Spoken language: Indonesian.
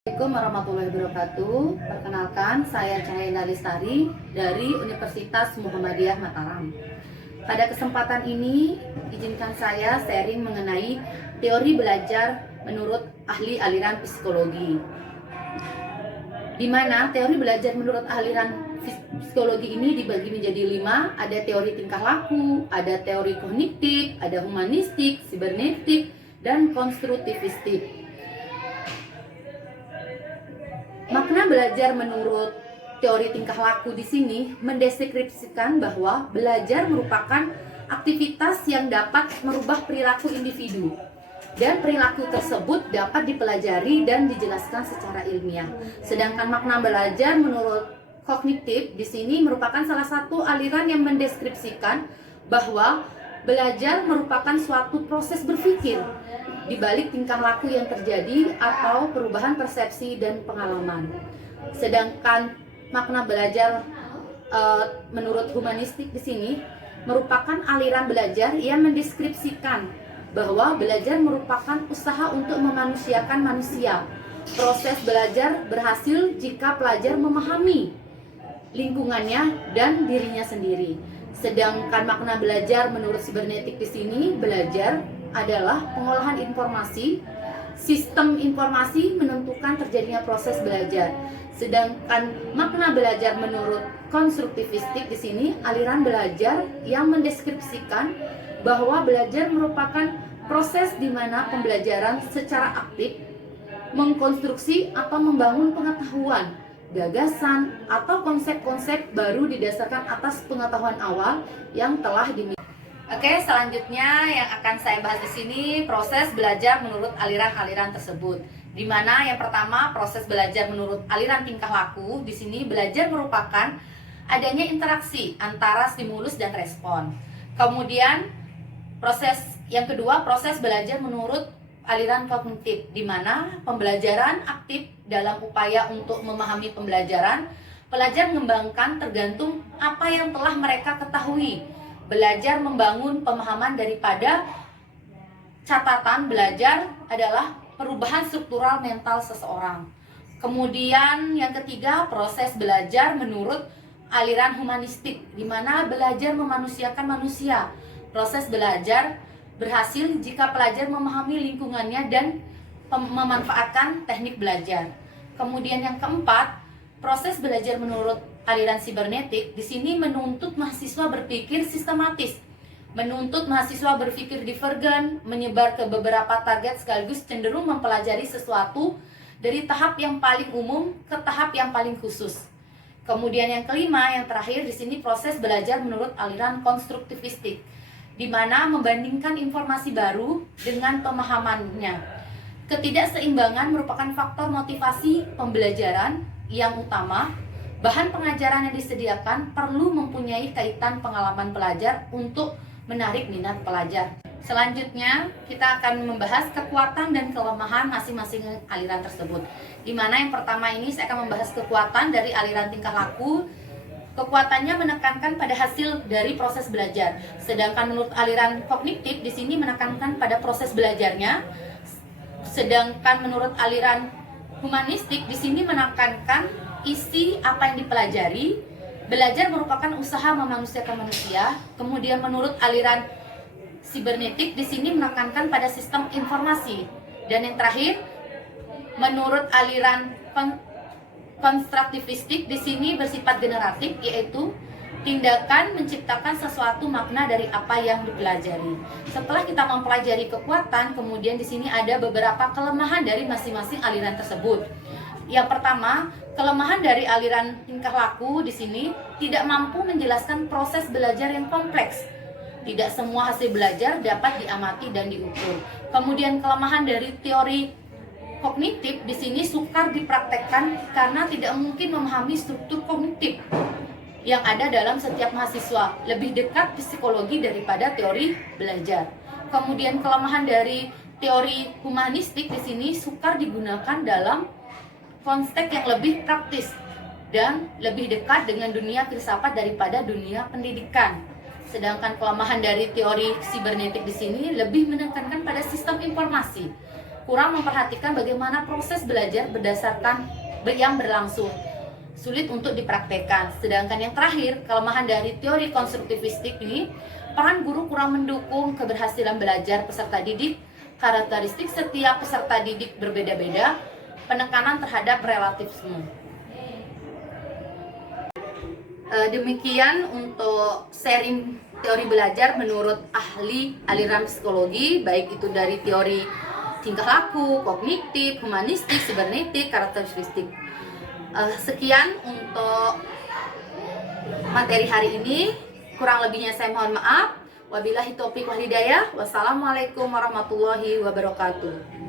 Assalamualaikum warahmatullahi wabarakatuh. Perkenalkan, saya Cahaya Lestari dari Universitas Muhammadiyah Mataram. Pada kesempatan ini, izinkan saya sharing mengenai teori belajar menurut ahli aliran psikologi. Di mana teori belajar menurut aliran psikologi ini dibagi menjadi 5. Ada teori tingkah laku, ada teori kognitif, ada humanistik, sibernetik, dan konstruktivistik. Makna belajar menurut teori tingkah laku di sini mendeskripsikan bahwa belajar merupakan aktivitas yang dapat merubah perilaku individu, dan perilaku tersebut dapat dipelajari dan dijelaskan secara ilmiah. Sedangkan makna belajar menurut kognitif di sini merupakan salah satu aliran yang mendeskripsikan bahwa belajar merupakan suatu proses berpikir di balik tingkah laku yang terjadi atau perubahan persepsi dan pengalaman. Sedangkan makna belajar menurut humanistik di sini merupakan aliran belajar yang mendeskripsikan bahwa belajar merupakan usaha untuk memanusiakan manusia. Proses belajar berhasil jika pelajar memahami lingkungannya dan dirinya sendiri. Sedangkan makna belajar menurut sibernetik di sini, belajar adalah pengolahan informasi. Sistem informasi menentukan terjadinya proses belajar. Sedangkan makna belajar menurut konstruktivistik di sini, aliran belajar yang mendeskripsikan bahwa belajar merupakan proses di mana pembelajaran secara aktif mengkonstruksi atau membangun pengetahuan, gagasan, atau konsep-konsep baru didasarkan atas pengetahuan awal yang telah dimiliki. Oke, selanjutnya yang akan saya bahas di sini proses belajar menurut aliran-aliran tersebut. Di mana yang pertama, proses belajar menurut aliran tingkah laku. Di sini belajar merupakan adanya interaksi antara stimulus dan respon. Kemudian proses yang kedua, proses belajar menurut aliran kognitif, di mana pembelajaran aktif dalam upaya untuk memahami pembelajaran. Pelajar mengembangkan tergantung apa yang telah mereka ketahui. Belajar membangun pemahaman daripada catatan. Belajar adalah perubahan struktural mental seseorang. Kemudian yang ketiga, proses belajar menurut aliran humanistik, di mana belajar memanusiakan manusia. Proses belajar berhasil jika pelajar memahami lingkungannya dan memanfaatkan teknik belajar. Kemudian yang keempat, proses belajar menurut aliran sibernetik di sini menuntut mahasiswa berpikir sistematis, menuntut mahasiswa berpikir divergen, menyebar ke beberapa target sekaligus cenderung mempelajari sesuatu dari tahap yang paling umum ke tahap yang paling khusus. Kemudian yang kelima, yang terakhir di sini proses belajar menurut aliran konstruktivistik, di mana membandingkan informasi baru dengan pemahamannya. Ketidakseimbangan merupakan faktor motivasi pembelajaran yang utama. Bahan pengajaran yang disediakan perlu mempunyai kaitan pengalaman pelajar untuk menarik minat pelajar. Selanjutnya, kita akan membahas kekuatan dan kelemahan masing-masing aliran tersebut. Di mana yang pertama ini saya akan membahas kekuatan dari aliran tingkah laku. Kekuatannya menekankan pada hasil dari proses belajar. Sedangkan menurut aliran kognitif di sini menekankan pada proses belajarnya. Sedangkan menurut aliran humanistik di sini menekankan isi apa yang dipelajari. Belajar merupakan usaha memanusiakan manusia. Kemudian menurut aliran sibernetik di sini menekankan pada sistem informasi. Dan yang terakhir, menurut aliran konstruktivistik di sini bersifat generatif, yaitu tindakan menciptakan sesuatu makna dari apa yang dipelajari. Setelah kita mempelajari kekuatan, kemudian di sini ada beberapa kelemahan dari masing-masing aliran tersebut. Yang pertama, kelemahan dari aliran tingkah laku di sini tidak mampu menjelaskan proses belajar yang kompleks. Tidak semua hasil belajar dapat diamati dan diukur. Kemudian kelemahan dari teori kognitif di sini sukar dipraktekkan karena tidak mungkin memahami struktur kognitif yang ada dalam setiap mahasiswa, lebih dekat psikologi daripada teori belajar. Kemudian kelemahan dari teori humanistik di sini sukar digunakan dalam konteks yang lebih praktis dan lebih dekat dengan dunia filsafat daripada dunia pendidikan. Sedangkan kelemahan dari teori sibernetik di sini lebih menekankan pada sistem informasi. kurang memperhatikan bagaimana proses belajar berdasarkan yang berlangsung, sulit untuk dipraktekkan. Sedangkan yang terakhir, kelemahan dari teori konstruktivistik ini, peran guru kurang mendukung keberhasilan belajar peserta didik, karakteristik setiap peserta didik berbeda-beda, penekanan terhadap relativisme. Demikian untuk sharing teori belajar menurut ahli aliran psikologi, baik itu dari teori tingkah laku, kognitif, humanistik, sibernetik, karakteristik. Sekian untuk materi hari ini. Kurang lebihnya saya mohon maaf. Wabillahi taufiq wal hidayah. Wassalamualaikum warahmatullahi wabarakatuh.